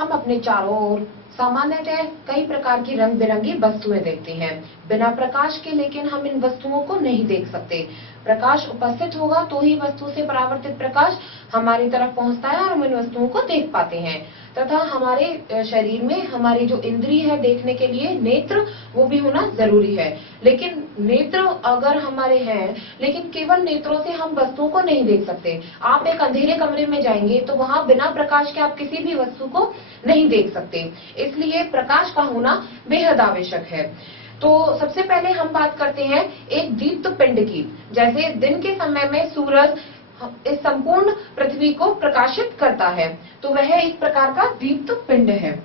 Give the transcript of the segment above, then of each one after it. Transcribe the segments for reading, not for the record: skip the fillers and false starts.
हम अपने चारों ओर सामान्यतः कई प्रकार की रंग बिरंगी वस्तुएं देखते हैं। बिना प्रकाश के लेकिन हम इन वस्तुओं को नहीं देख सकते। प्रकाश उपस्थित होगा तो ही वस्तु से परावर्तित प्रकाश हमारी तरफ पहुंचता है और हम इन वस्तुओं को देख पाते हैं। तथा हमारे शरीर में हमारी जो इंद्रिय है देखने के लिए, नेत्र, वो भी होना जरूरी है। लेकिन नेत्र अगर हमारे हैं, लेकिन केवल नेत्रों से हम वस्तुओं को नहीं देख सकते। आप एक अंधेरे कमरे में जाएंगे तो वहां बिना प्रकाश के आप किसी भी वस्तु को नहीं देख सकते। इसलिए प्रकाश का होना बेहद आवश्यक है। तो सबसे पहले हम बात करते हैं एक दीप्त पिंड की। जैसे दिन के समय में सूरज इस संपूर्ण पृथ्वी को प्रकाशित करता है, तो वह एक प्रकार का दीप्त पिंड है।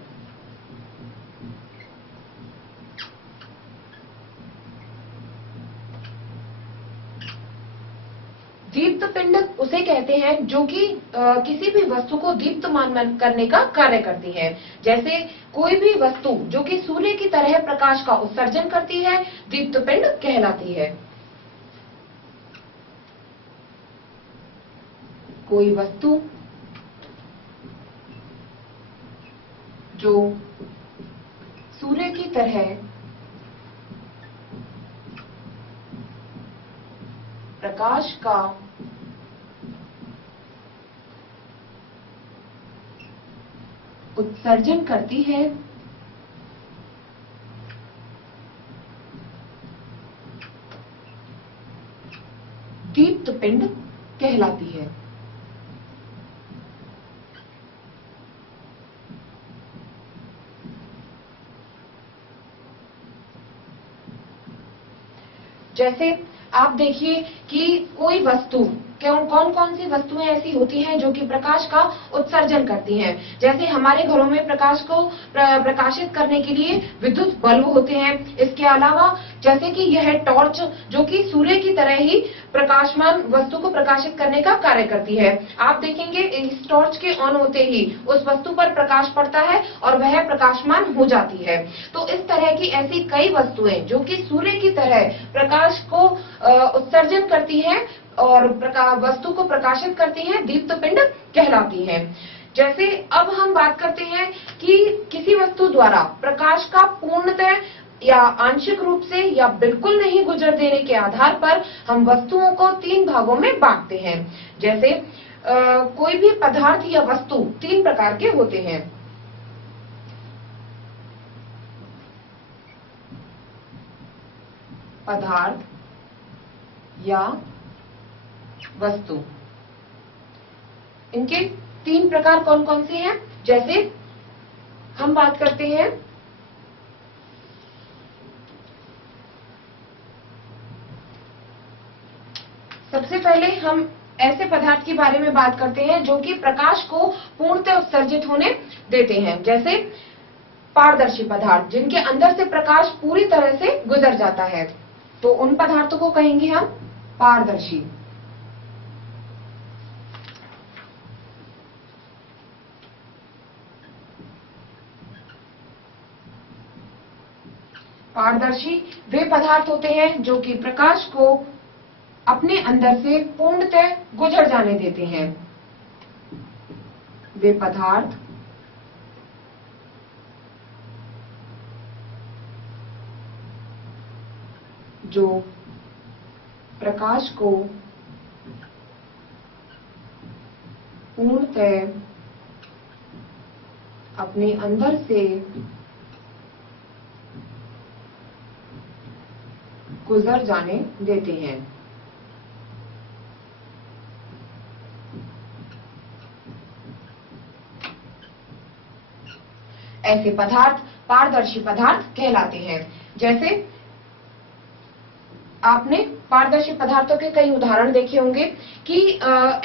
दीप्त पिंड उसे कहते हैं जो कि किसी भी वस्तु को दीप्तमान करने का कार्य करती है। जैसे कोई भी वस्तु जो कि सूर्य की तरह प्रकाश का उत्सर्जन करती है, दीप्त पिंड कहलाती है। कोई वस्तु जो सूर्य की तरह प्रकाश का उत्सर्जन करती है, दीप्त पिंड कहलाती है। जैसे आप देखिए कि कोई वस्तु, कौन कौन सी वस्तुएं ऐसी होती हैं जो कि प्रकाश का उत्सर्जन करती हैं। जैसे हमारे घरों में प्रकाश को प्रकाशित करने के लिए विद्युत बल्ब होते हैं। इसके अलावा जैसे कि यह टॉर्च जो कि सूर्य की तरह ही प्रकाशमान वस्तु को प्रकाशित करने का कार्य करती है। आप देखेंगे इस टॉर्च के ऑन होते ही उस वस्तु पर प्रकाश पड़ता है और वह प्रकाशमान हो जाती है। तो इस तरह की ऐसी कई वस्तुएं जो कि सूर्य की तरह प्रकाश को उत्सर्जन करती हैं और वस्तु को प्रकाशित करती हैं, दीप्त पिंड कहलाती हैं। जैसे अब हम बात करते हैं कि किसी वस्तु द्वारा प्रकाश का पूर्णतः या आंशिक रूप से या बिल्कुल नहीं गुजर देने के आधार पर हम वस्तुओं को 3 भागों में बांटते हैं। जैसे कोई भी पदार्थ या वस्तु 3 प्रकार के होते हैं। पदार्थ या वस्तु, इनके 3 प्रकार कौन कौन से हैं। जैसे हम बात करते हैं सबसे पहले हम ऐसे पदार्थ के बारे में बात करते हैं जो कि प्रकाश को पूर्णतः उत्सर्जित होने देते हैं। जैसे पारदर्शी पदार्थ जिनके अंदर से प्रकाश पूरी तरह से गुजर जाता है, तो उन पदार्थों को कहेंगे हम पारदर्शी। पारदर्शी वे पदार्थ होते हैं जो कि प्रकाश को अपने अंदर से पूर्णतः गुजर जाने देते हैं। वे पदार्थ जो प्रकाश को पूर्णतः अपने अंदर से गुजर जाने देते हैं। ऐसे पदार्थ पारदर्शी पदार्थ कहलाते हैं। जैसे आपने पारदर्शी पदार्थों के कई उदाहरण देखे होंगे कि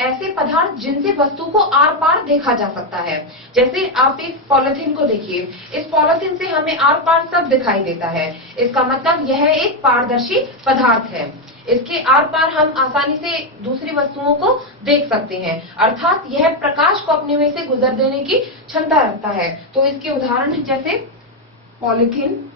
ऐसे पदार्थ जिनसे वस्तु को आर पार देखा जा सकता है। जैसे आप एक पॉलिथीन को देखिए, इस पॉलिथीन से हमें आर पार सब दिखाई देता है। इसका मतलब यह एक पारदर्शी पदार्थ है। इसके आर पार हम आसानी से दूसरी वस्तुओं को देख सकते हैं, अर्थात यह प्रकाश को अपने में से गुजर देने की क्षमता रखता है। तो इसके उदाहरण जैसे पॉलिथीन,